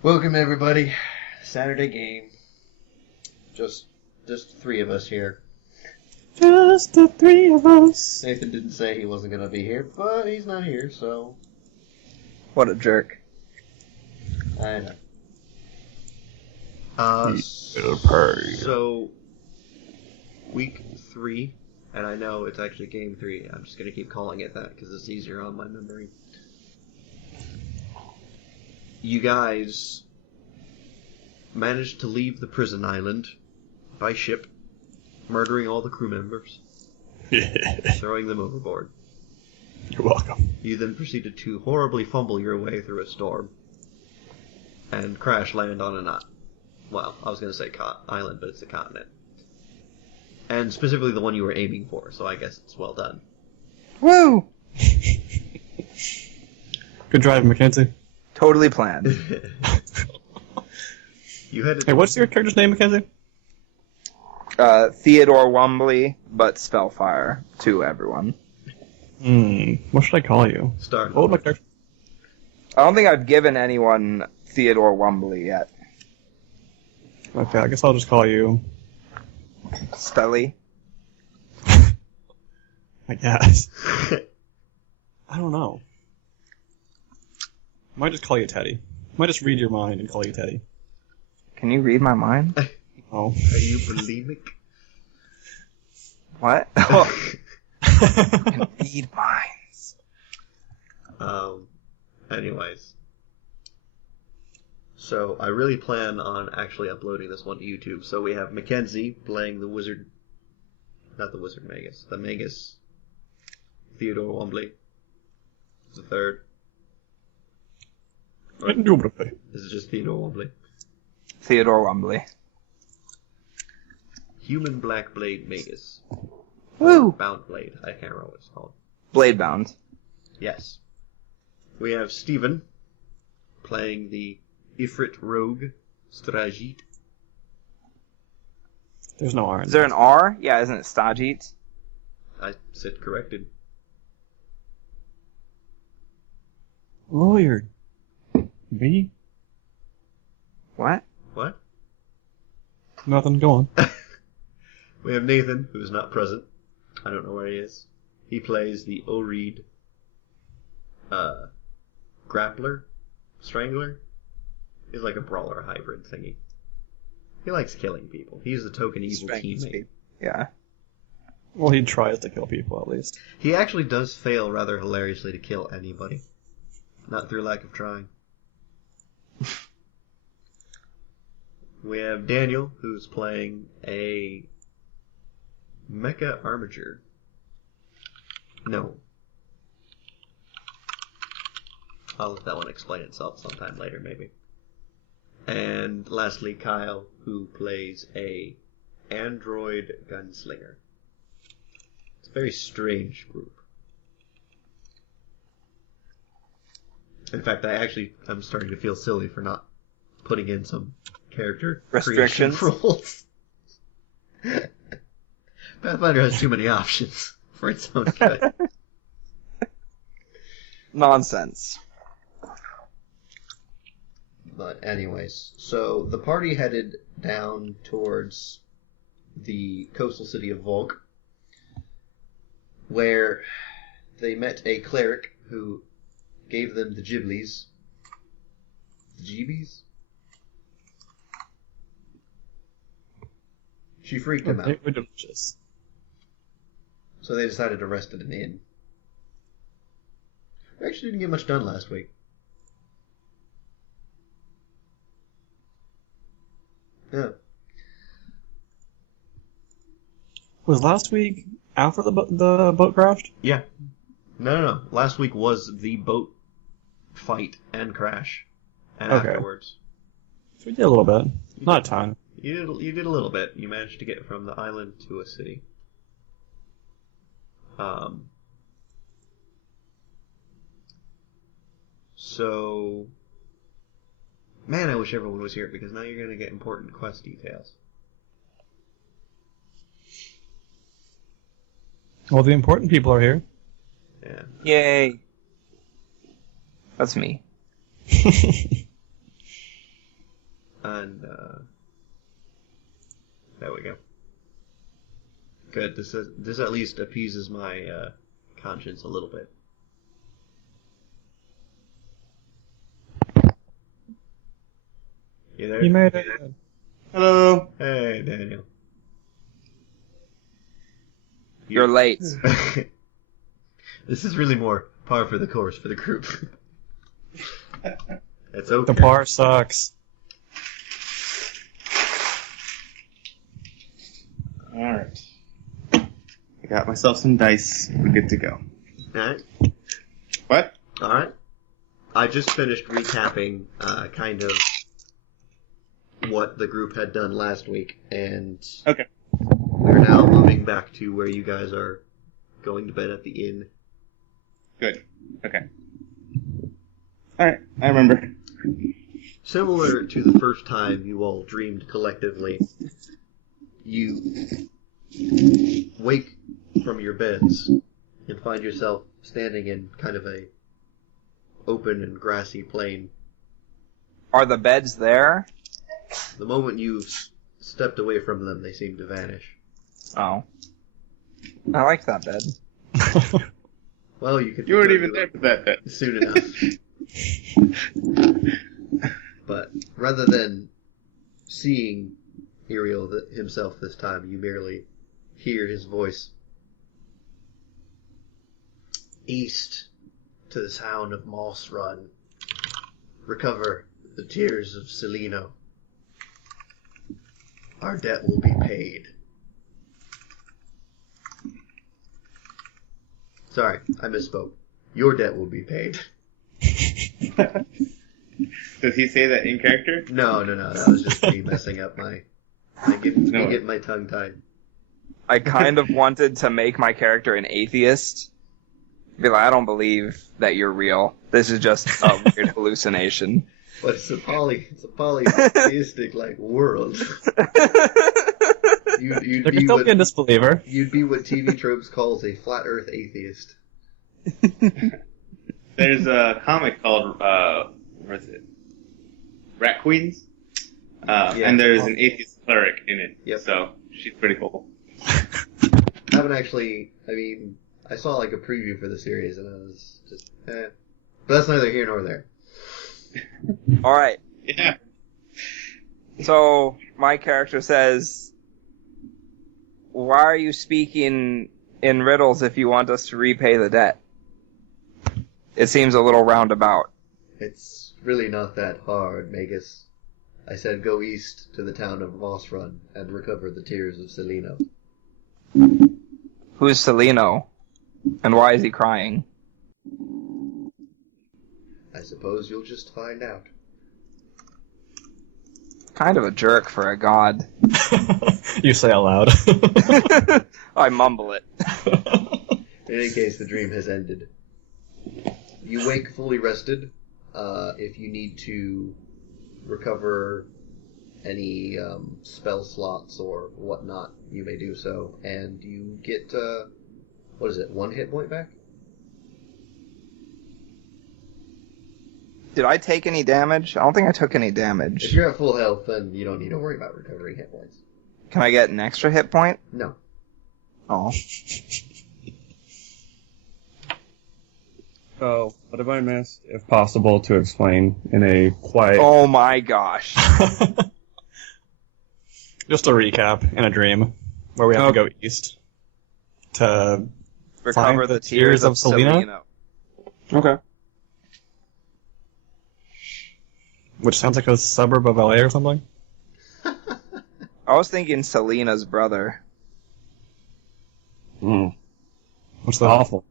Welcome everybody. Saturday game. Just three of us here. Just the three of us. Nathan didn't say he wasn't gonna be here, but he's not here, so What a jerk. I know. So week 3, and I know it's actually game 3. I'm just gonna keep calling it that because it's easier on my memory. You guys managed to leave the prison island by ship, murdering all the crew members, throwing them overboard. You're welcome. You then proceeded to horribly fumble your way through a storm and crash land on a well, I was going to say island, but it's a continent. And specifically the one you were aiming for, so I guess it's well done. Woo! Good drive, Mackenzie. Totally planned. You had Hey, what's your character's name, Mackenzie? Theodore Wombly, but Spellfire to everyone. What should I call you? Start. What would my character... I don't think I've given anyone Theodore Wombly yet. Okay, I guess I'll just call you... Spelly. I guess. I don't know. I might just call you Teddy. I might just read your mind and call you Teddy. Can you read my mind? Oh. Are you bulimic? What? Oh. Can read minds. Anyways. So, I really plan on actually uploading this one to YouTube. So we have Mackenzie playing the wizard... Not the wizard Magus. The Magus Theodore Wombly. Is the third. Indubitably. This is just Theodore Wombly. Theodore Wombly. Human Black Blade Magus. Woo! Bound Blade. I can't remember what it's called. Bladebound. Yes. We have Stephen playing the Ifrit Rogue Strajit. There's no R in Is there an R? Yeah, isn't it Stajit? I said corrected. Lawyer. Me? What? What? Nothing, go on. We have Nathan, who's not present. I don't know where he is. He plays the Oreed Grappler? Strangler? He's like a brawler hybrid thingy. He likes killing people. He's the token evil teammate. Yeah. Well, he tries to kill people, at least. He actually does fail rather hilariously to kill anybody. Not through lack of trying. We have Daniel, who's playing a Mecha Armature. No. I'll let that one explain itself sometime later, maybe. And lastly, Kyle, who plays a Android Gunslinger. It's a very strange group. In fact, I'm starting to feel silly for not putting in some character restrictions creation rules. Pathfinder has too many options for its own good. Nonsense. But anyways, so the party headed down towards the coastal city of Volk, where they met a cleric who gave them the Ghiblies. The Jeebies? She freaked them out. They were delicious. So they decided to rest at an inn. We actually didn't get much done last week. Yeah. Was last week after the boat crashed? Yeah. No. Last week was the boat fight and crash. And Okay. afterwards. So we did a little bit. Not a ton. You did a little bit. You managed to get from the island to a city. So, man, I wish everyone was here because now you're going to get important quest details. Well, the important people are here. Yeah. Yay. That's me. And, there we go. Good, this at least appeases my, conscience a little bit. You there? You made it. Hello. Hey, Daniel. You're late. This is really more par for the course for the group. It's okay. The par sucks. Alright. I got myself some dice. We're good to go. Alright. What? Alright. I just finished recapping, kind of what the group had done last week, and Okay. we're now moving back to where you guys are going to bed at the inn. Good. Okay. Alright, I remember. Similar to the first time you all dreamed collectively, you wake from your beds and find yourself standing in kind of a open and grassy plain. Are the beds there? The moment you've stepped away from them, they seem to vanish. Oh. I like that bed. Well, you could You weren't return even to there for that bit. it soon enough. But rather than seeing Iriel himself this time, you merely hear his voice. East to the sound of Moss Run. Recover the tears of Celaeno. Our debt will be paid. Sorry, I misspoke. Your debt will be paid. Does he say that in character? No. That was just me messing up my... getting my tongue tied. I kind of wanted to make my character an atheist. Be like, I don't believe that you're real. This is just a weird hallucination. But it's a polytheistic like world. You'd There be can still what, be a disbeliever. you'd be what TV Tropes calls a flat Earth atheist. There's a comic called, what is it? Rat Queens? And there's an atheist cleric in it. Yep. So, she's pretty cool. I haven't actually, I saw like a preview for the series and I was just, But that's neither here nor there. Alright, Yeah. so my character says, why are you speaking in riddles if you want us to repay the debt? It seems a little roundabout. It's really not that hard, Magus. I said go east to the town of Moss Run and recover the tears of Celaeno. Who's Celaeno? And why is he crying? I suppose you'll just find out. Kind of a jerk for a god. You say out loud. I mumble it. In any case, the dream has ended. You wake fully rested. If you need to recover any spell slots or whatnot, you may do so. And you get, 1 hit point back? Did I take any damage? I don't think I took any damage. If you're at full health, then you don't need to worry about recovering hit points. Can I get an extra hit point? No. Oh. So, what have I missed? If possible, to explain in a quiet... Oh my gosh. Just a recap in a dream, where we have to go east to Recover find the tears of Celaeno. Okay. Which sounds like a suburb of LA or something? I was thinking Selena's brother. What's that? Awful.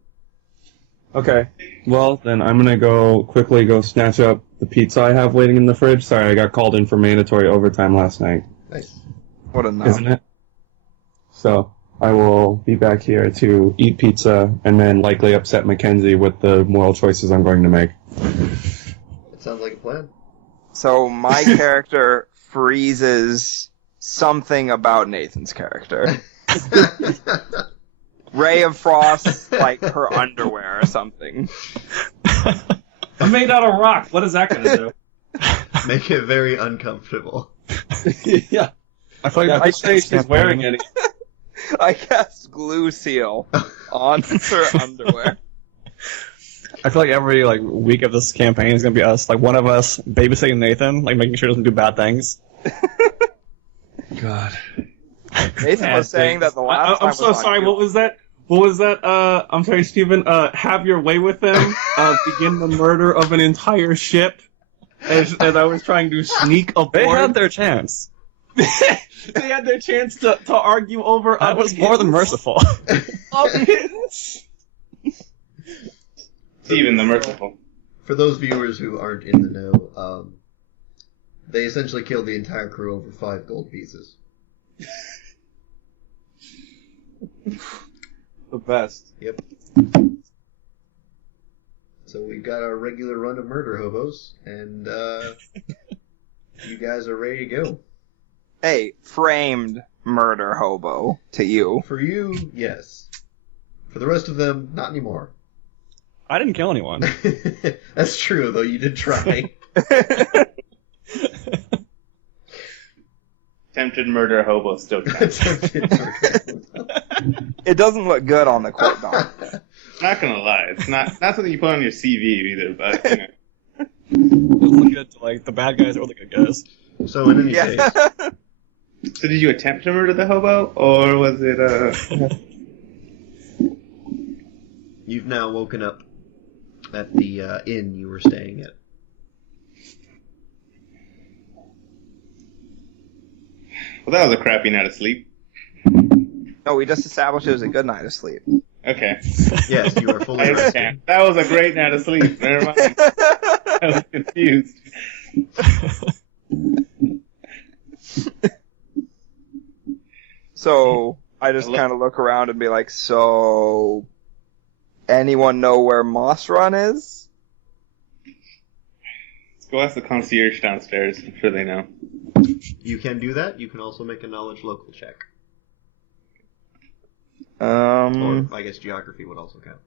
Okay, well, then I'm gonna quickly go snatch up the pizza I have waiting in the fridge. Sorry, I got called in for mandatory overtime last night. Nice. What a no. Isn't it? So, I will be back here to eat pizza and then likely upset Mackenzie with the moral choices I'm going to make. It sounds like a plan. So my character freezes something about Nathan's character. Ray of Frost, like her underwear or something. I'm made out of rock. What is that going to do? make it very uncomfortable. Yeah. I feel like I at this stage he's wearing campaign. it. I cast glue seal on her underwear. I feel like every week of this campaign is gonna be us, one of us babysitting Nathan, making sure he doesn't do bad things. God. Nathan was saying that the last time I'm so was on sorry. you. What was that? What was that? I'm sorry, Stephen. Have your way with them. Begin the murder of an entire ship. As I was trying to sneak aboard. They had their chance. They had their chance to argue over. That was more than merciful. Stephen the Merciful. For those viewers who aren't in the know, they essentially killed the entire crew over 5 gold pieces. The best. Yep. So we've got our regular run of murder hobos, and you guys are ready to go. Hey, framed murder hobo to you. For you, yes. For the rest of them, not anymore. I didn't kill anyone. That's true, though you did try. Attempted murder hobo still counts. It doesn't look good on the court doc. Not gonna lie, it's not something you put on your CV either, but you know. It doesn't look good to the bad guys or the good guys. So in any Yeah. case, So did you attempt to murder the hobo, or was it you've now woken up at the inn you were staying at. Well, that was a crappy night of sleep. No, we just established it was a good night of sleep. Okay. Yes, you are I fully rested. understand. That was a great night of sleep. Never mind. I was confused. So I just kind of look around and be like, so anyone know where Moss Run is? Let's go ask the concierge downstairs. I'm sure they know. You can do that. You can also make a knowledge local check. Or, I guess geography would also count.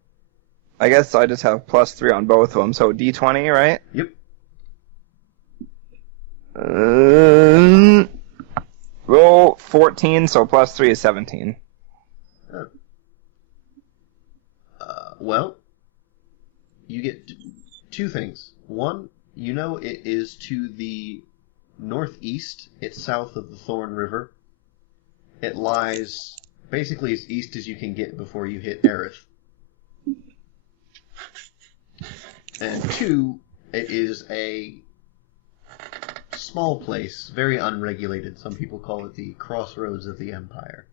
I guess I just have +3 on both of them, so D20, right? Yep. Roll 14, so +3 is 17. Well, you get 2 things. One, you know it is to the northeast. It's south of the Thorn River. It lies basically as east as you can get before you hit Aerith. And 2, it is a small place, very unregulated. Some people call it the crossroads of the Empire.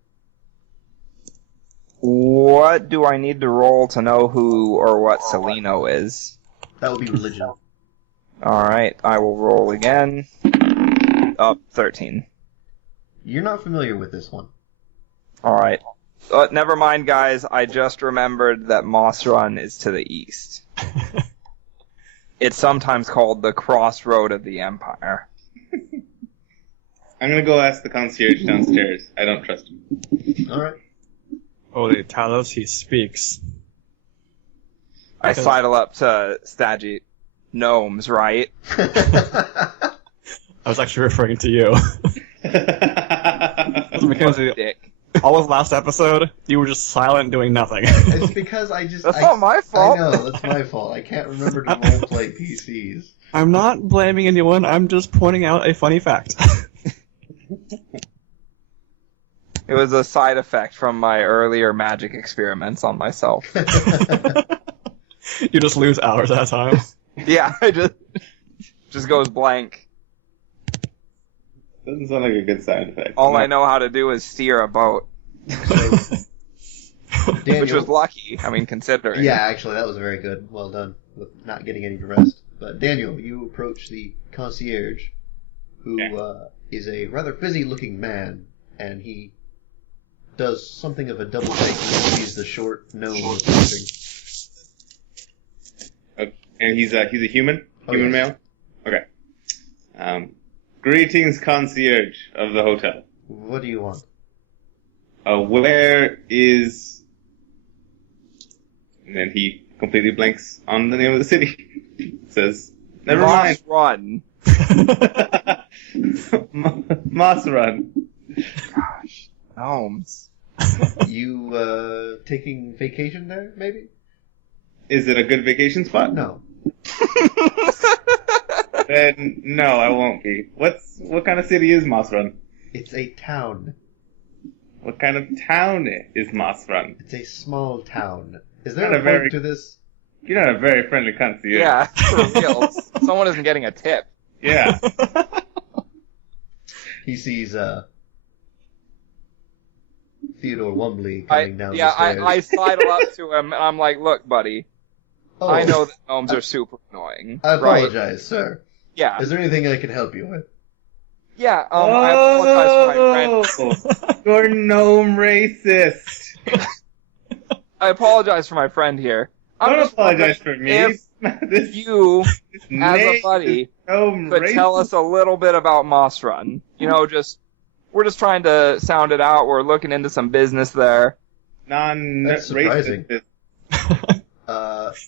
What do I need to roll to know who or what Celaeno is? That would be religion. Alright, I will roll again. Up 13. You're not familiar with this one. Alright. Never mind, guys. I just remembered that Moss Run is to the east. It's sometimes called the Crossroad of the Empire. I'm gonna go ask the concierge downstairs. I don't trust him. Alright. Holy Talos, he speaks. I sidle up to Stagi. Gnomes, right? I was actually referring to you. Mackenzie, Dick. all of last episode, you were just silent doing nothing. It's because I just... That's not my fault. I know, that's my fault. I can't remember to roleplay PCs. I'm not blaming anyone, I'm just pointing out a funny fact. It was a side effect from my earlier magic experiments on myself. You just lose hours at a time. Yeah, I just goes blank. Doesn't sound like a good side effect. All I know how to do is steer a boat. Daniel, Which was lucky, I mean, considering. Yeah, actually, that was very good. Well done with not getting any rest. But Daniel, you approach the concierge, who is a rather busy-looking man, and he does something of a double take when he sees the short gnome approaching. And he's a human? Oh, Human yes. male? Okay. Greetings, concierge of the hotel. What do you want? Where is... And then he completely blanks on the name of the city. Says, Never mind. Run. Moss Run. Gosh. Gnomes. You, taking vacation there, maybe? Is it a good vacation spot? No. Then no, I won't be. What kind of city is Moss Run? It's a town. What kind of town is Moss Run? It's a small town. Is there Not a a very- point to this? You're not a very friendly concierge. Yeah, for real. Someone isn't getting a tip. Yeah. He sees, Theodore Wumbley coming down the stairs. I sidle up to him and I'm like, look, buddy, Oh, I know that gnomes are super annoying. I right? apologize, sir. Yeah. Is there anything I can help you with? Yeah, I apologize for my friend. You're gnome racist. I apologize for my friend here. I'm Don't just apologize for wondering me. If This you, this as a name buddy, is gnome could racist. tell us a little bit about Moss Run. You know, we're just trying to sound it out. We're looking into some business there. That's surprising. Non-racist.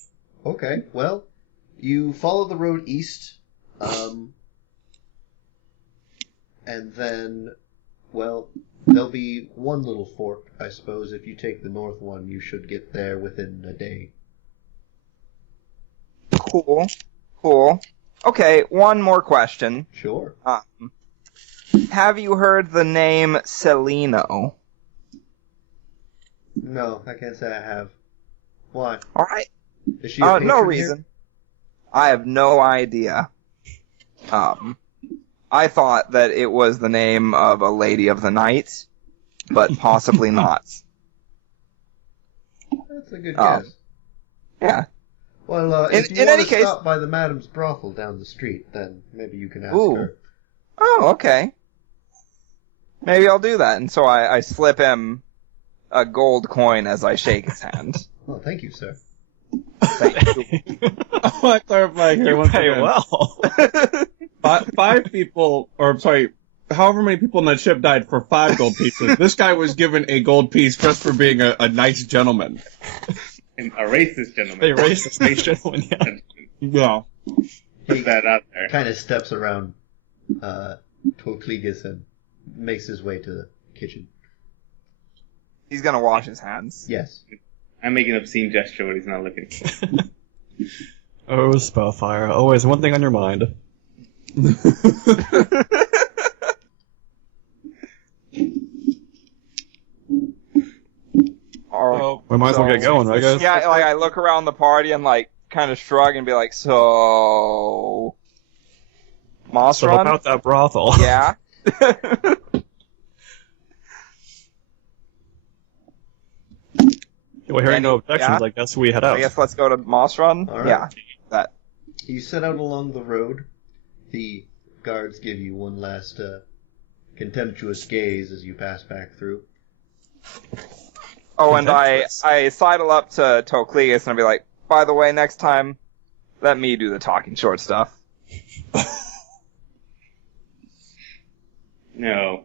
Okay, well, you follow the road east, and then, well, there'll be one little fork, I suppose. If you take the north one, you should get there within a day. Cool. Okay, one more question. Sure. Have you heard the name Celaeno? No, I can't say I have. Why? Alright. Is she a patron No here? reason. I have no idea. I thought that it was the name of a lady of the night, but possibly not. That's a good guess. Yeah. Well, In- if you in want any to case- stop by the Madam's brothel down the street, then maybe you can ask Ooh. her. Oh, okay. Maybe I'll do that. And so I slip him a gold coin as I shake his hand. Well, thank you, sir. Thank you. I want to clarify here once Pay again. well. Five people, or sorry, however many people on that ship died for 5 gold pieces. This guy was given a gold piece just for being a nice gentleman. And a racist gentleman. They racist nice gentleman, yeah. Yeah. Put that out there. Kind of steps around Tocligus and makes his way to the kitchen. He's gonna wash his hands. Yes. I make an obscene gesture when he's not looking. Oh, Spellfire. Always one thing on your mind. Oh, We might as well get going, right, guys? yeah, like I look around the party and like kind of shrug and be like, so Moss So Run? about that brothel. Yeah. Well, hearing no objections, Yeah. I guess we head out. I guess let's go to Moss Run. All right. Yeah. That. You set out along the road. The guards give you one last contemptuous gaze as you pass back through. Oh, and Contemptuous. I sidle up to Tocligus and I'll be like, by the way, next time, let me do the talking short stuff. No.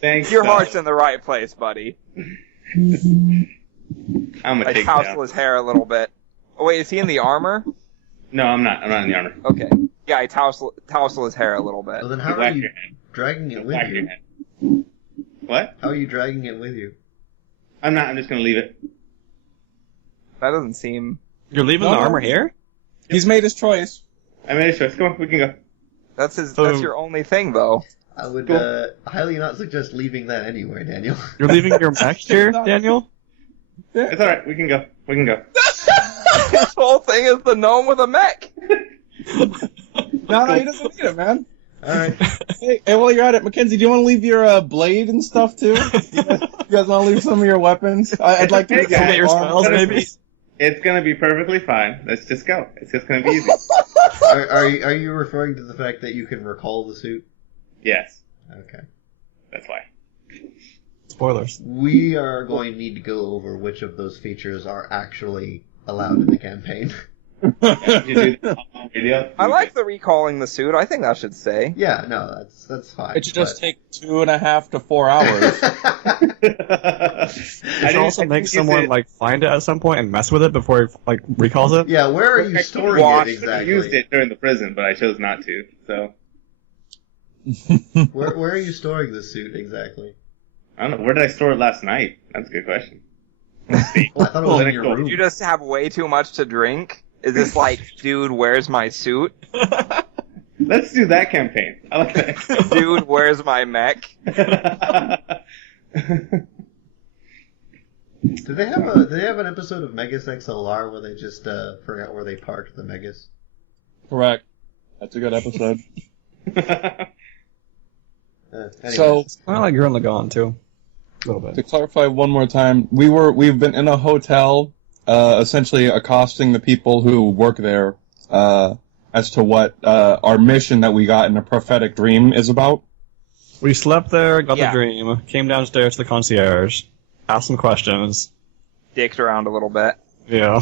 Thanks. Your heart's in the right place, buddy. I'm gonna I take tousle down. his hair a little bit. Oh, wait, is he in the armor? No, I'm not. I'm not in the armor. Okay. Yeah, I tousle his hair a little bit. Well, then how are Whack you your head. dragging it with Whack your you? head. What? How are you dragging it with you? I'm not. I'm just gonna leave it. That doesn't seem... You're leaving No. the armor here? He's made his choice. I made a choice. Come on, we can go. That's your only thing, though. I would Cool. highly not suggest leaving that anywhere, Daniel. You're leaving your mech here, Daniel? It's all right. We can go. We can go. This whole thing is the gnome with a mech. No, he doesn't need it, man. All right. Hey, while you're at it, Mackenzie, do you want to leave your blade and stuff too? You guys want to leave some of your weapons? I'd like to Hey, guys. Get your spells, maybe? It's gonna be perfectly fine. Let's just go. It's just gonna be easy. Are you referring to the fact that you can recall the suit? Yes, Okay. that's why. Spoilers. We are going to need to go over which of those features are actually allowed in the campaign. Did you do that on radio? I like the recalling the suit. I think that should stay. Yeah, no, that's fine. It should just take 2.5 to 4 hours. You should also make someone like find it at some point and mess with it before he like recalls it. Yeah, where are you storing it exactly? I used it during the prison, but I chose not to. So where are you storing the suit exactly? I don't know. Where did I store it last night? That's a good question. Well, I thought it was in your room. Did you just have way too much to drink? Is this like, dude, where's my suit? Let's do that campaign. I like that. Dude, where's my mech? Did they have an episode of Megas XLR where they just forgot where they parked the Megas? Correct. That's a good episode. Anyways. So, It's kind of like Gurren Lagann too, a little to bit. clarify one more time, we've been in a hotel, essentially accosting the people who work there, as to what our mission that we got in a prophetic dream is about. We slept there, got Yeah. the dream, came downstairs to the concierge, asked some questions. Dicked around a little bit. Yeah.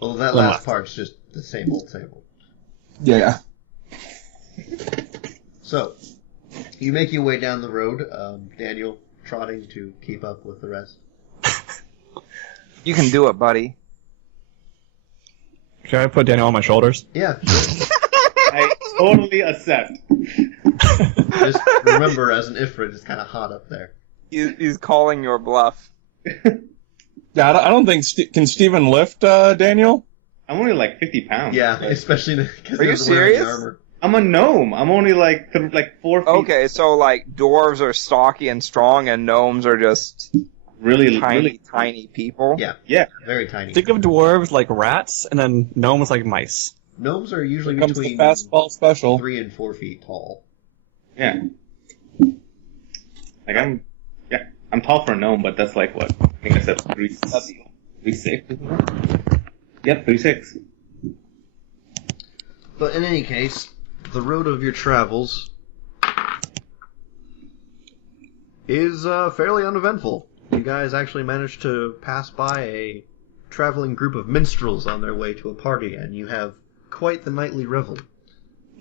Well, that last part's just the same old same old. Yeah. So, you make your way down the road, Daniel trotting to keep up with the rest. You can do it, buddy. Can I put Daniel on my shoulders? Yeah. I totally accept. Just remember, as an Ifrit, it's kind of hot up there. He's calling your bluff. Yeah, I don't think can Steven lift Daniel. I'm only like 50 pounds. Yeah, especially because Are you he's wearing the serious? armor. I'm a gnome. I'm only like 4 feet. Okay, so like dwarves are stocky and strong, and gnomes are just Really, tiny, really. tiny people. Yeah, Yeah. very tiny. Think of dwarves like rats, and then gnomes like mice. Gnomes are usually Here comes the between fastball special. 3 and 4 feet tall. Yeah. Like I'm tall for a gnome, but that's like what? I think I said 3'6". Yep, 3'6". But in any case, the road of your travels is fairly uneventful. You guys actually managed to pass by a traveling group of minstrels on their way to a party, and you have quite the nightly revel.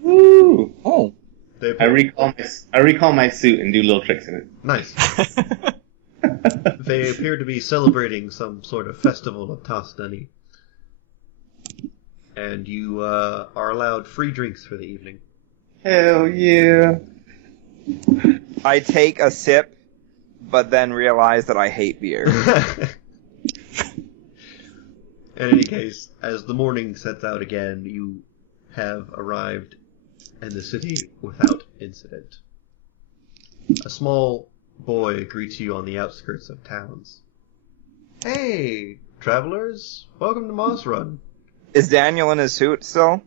Woo! Oh. They I recall my suit and do little tricks in it. Nice. They appear to be celebrating some sort of festival of Toscany. And you are allowed free drinks for the evening. Hell yeah! I take a sip, but then realize that I hate beer. In any case, as the morning sets out again, you have arrived in the city without incident. A small boy greets you on the outskirts of towns. Hey, travelers, welcome to Moss Run. Is Daniel in his suit still?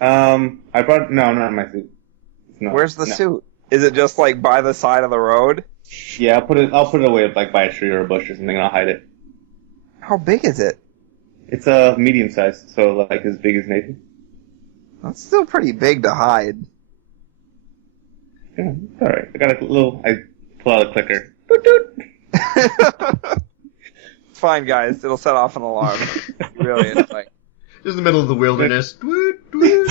I brought not in my suit. No, Where's the no. suit? Is it just like by the side of the road? Yeah, I'll put it away like by a tree or a bush or something, and I'll hide it. How big is it? It's a medium size, so like as big as Nathan. That's still pretty big to hide. Yeah, it's all right. I pull out a clicker. Doot, doot. It's fine, guys. It'll set off an alarm. Really, it's like Just in the middle of the wilderness. Dwoot, dwoot,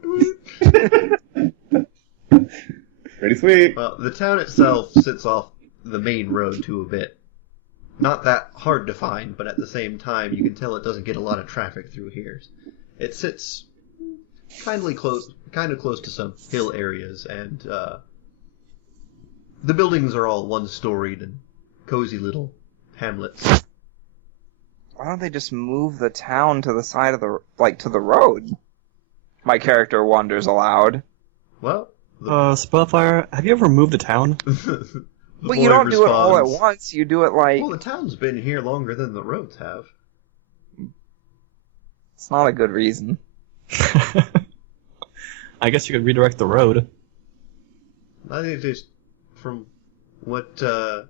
dwoot, dwoot. Pretty sweet. Well, the town itself sits off the main road to a bit. Not that hard to find, but at the same time, you can tell it doesn't get a lot of traffic through here. It sits kind of close to some hill areas, and the buildings are all one-storied and cozy little hamlets. why don't they just move the town to the side of the to the road? My character wonders aloud. Well, Spellfire, have you ever moved a town? the But you boy don't do it all at responds, once. You do it like Well, the town's been here longer than the roads have. it's not a good reason. I guess you could redirect the road. I think just from what Mr.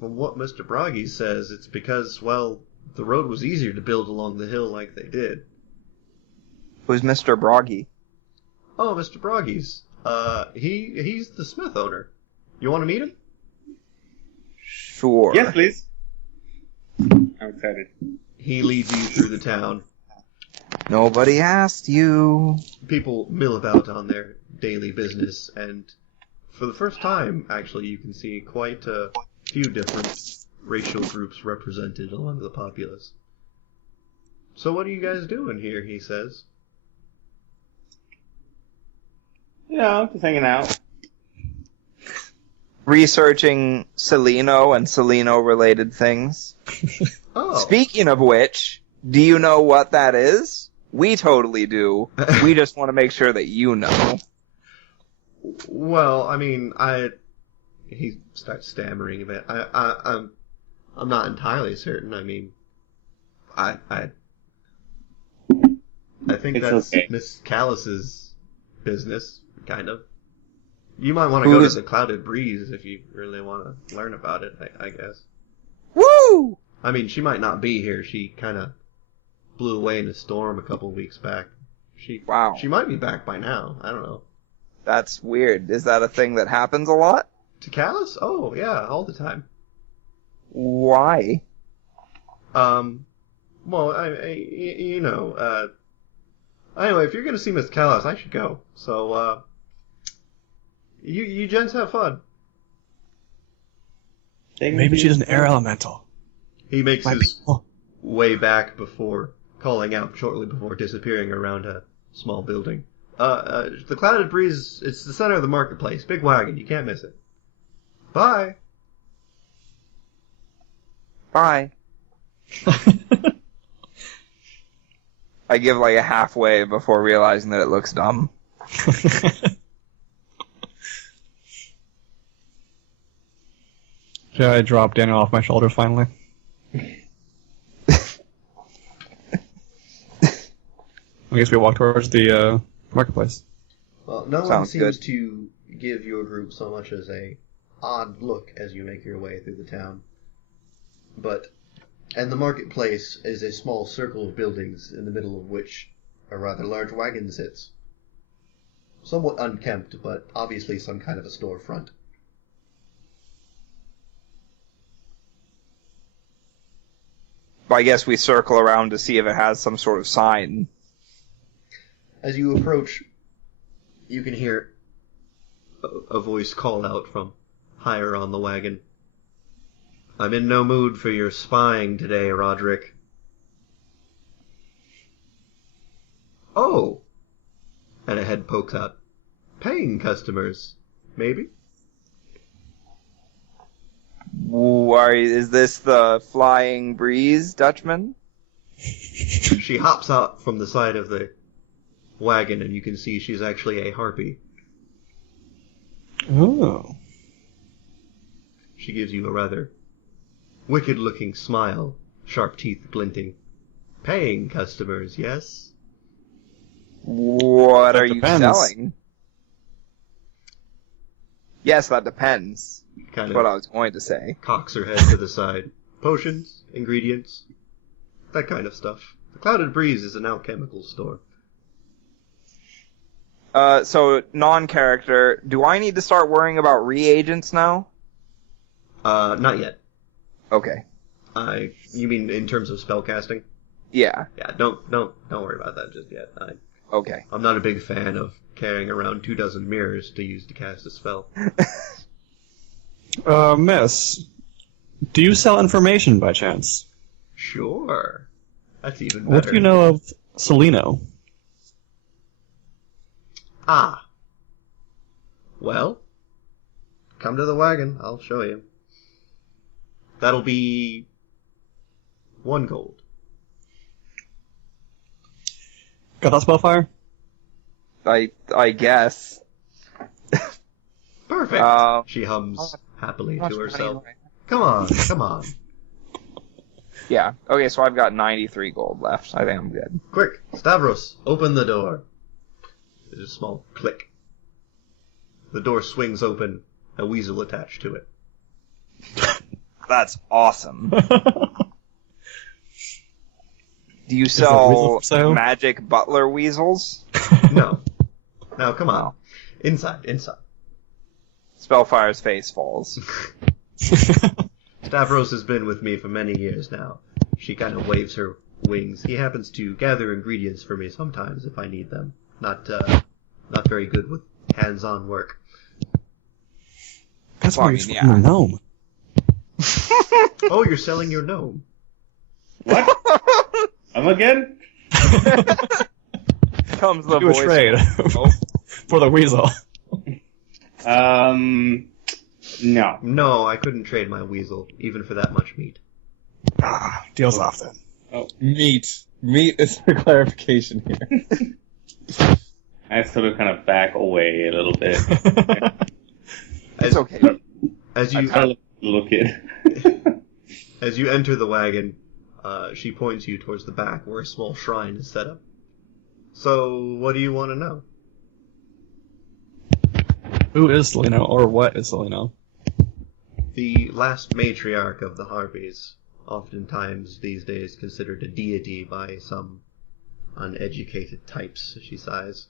Broggy says, it's because, well, the road was easier to build along the hill like they did. Who's Mr. Broggy? Oh, Mr. Broggy's. He's the smith owner. You want to meet him? Sure. Yes, please. I'm excited. He leads you through the town. Nobody asked you. People mill about on their daily business, and for the first time, actually, you can see quite a few different racial groups represented among the populace. So what are you guys doing here, he says. Yeah, just hanging out. Researching Celaeno and Celaeno-related things. Oh. Speaking of which, do you know what that is? We totally do. We just want to make sure that you know. Well, I mean, he starts stammering a bit. I'm not entirely certain. I mean, I think It's that's okay. Miss Callus's business, kind of. You might want to go to the Clouded Breeze if you really want to learn about it, I guess. Woo! I mean, she might not be here. She kind of blew away in a storm a couple weeks back. Wow. She might be back by now. I don't know. That's weird. Is that a thing that happens a lot? To Callus? Oh, yeah, all the time. Why? Well, you know, anyway, if you're gonna see Miss Callus, I should go. So, you gents have fun. Maybe she's an air elemental. He makes My his people. way back before calling out shortly before disappearing around a small building. The Clouded Breeze, it's the center of the marketplace. Big wagon, you can't miss it. Bye! Bye. I give like a halfway before realizing that it looks dumb. Should I drop Daniel off my shoulders finally? I guess we walk towards the marketplace. Well, no one Sounds seems good. to give your group so much as a odd look as you make your way through the town. And the marketplace is a small circle of buildings in the middle of which a rather large wagon sits. Somewhat unkempt, but obviously some kind of a storefront. But I guess we circle around to see if it has some sort of sign. As you approach, you can hear a voice call out from higher on the wagon. I'm in no mood for your spying today, Roderick. Oh! And a head pokes out. Paying customers, maybe? Is this the Flying Breeze, Dutchman? She hops out from the side of the wagon, and you can see she's actually a harpy. Oh. She gives you a rather wicked-looking smile, sharp teeth glinting. Paying customers, yes? What That are you depends. selling? Yes, that depends. Kind That's what I of was going to say. cocks her head to the side. Potions, ingredients, that kind of stuff. The Clouded Breeze is an alchemical store. So, non-character, do I need to start worrying about reagents now? Not yet. Okay. You mean in terms of spellcasting? Yeah. Yeah, don't worry about that just yet. Okay. I'm not a big fan of carrying around 24 mirrors to use to cast a spell. Miss, do you sell information by chance? Sure. That's even better. What do you know of Celaeno? Ah. Well, come to the wagon. I'll show you. That'll be 1 gold. Got that spellfire? I guess. Perfect. She hums happily to herself. Come on. Yeah. Okay, so I've got 93 gold left. I think I'm good. Quick, Stavros, open the door. There's a small click. The door swings open, a weasel attached to it. That's awesome. Do you that sell weasel for sale? magic butler weasels? No. Now, come on. Inside. Spellfire's face falls. Stavros has been with me for many years now. She kind of waves her wings. He happens to gather ingredients for me sometimes if I need them. Not very good with hands-on work. That's why Well, you're yeah. a gnome. Oh, you're selling your gnome. What? I'm again? Comes the Do a voice. trade for the weasel. No. No, I couldn't trade my weasel, even for that much meat. Ah, deals off then. Meat. Meat is the clarification here. I sort of kind of back away a little bit. It's okay. As I you kind of look it. as you enter the wagon, she points you towards the back where a small shrine is set up. So, what do you want to know? Who is Celaeno, or what is Celaeno? The last matriarch of the Harpies, oftentimes these days considered a deity by some uneducated types, she sighs.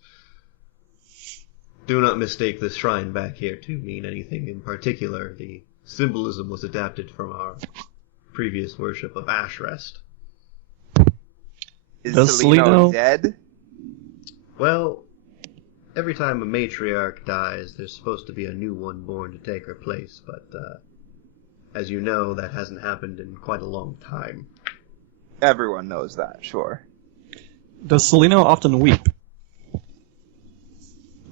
Do not mistake this shrine back here to mean anything in particular. The symbolism was adapted from our previous worship of Ashrest. Is Does Celaeno Celaeno- dead? Well, every time a matriarch dies, there's supposed to be a new one born to take her place, but as you know, that hasn't happened in quite a long time. Everyone knows that, sure. Does Celaeno often weep?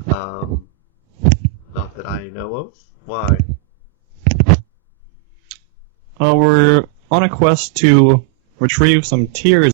Not that I know of. Why? We're on a quest to retrieve some tears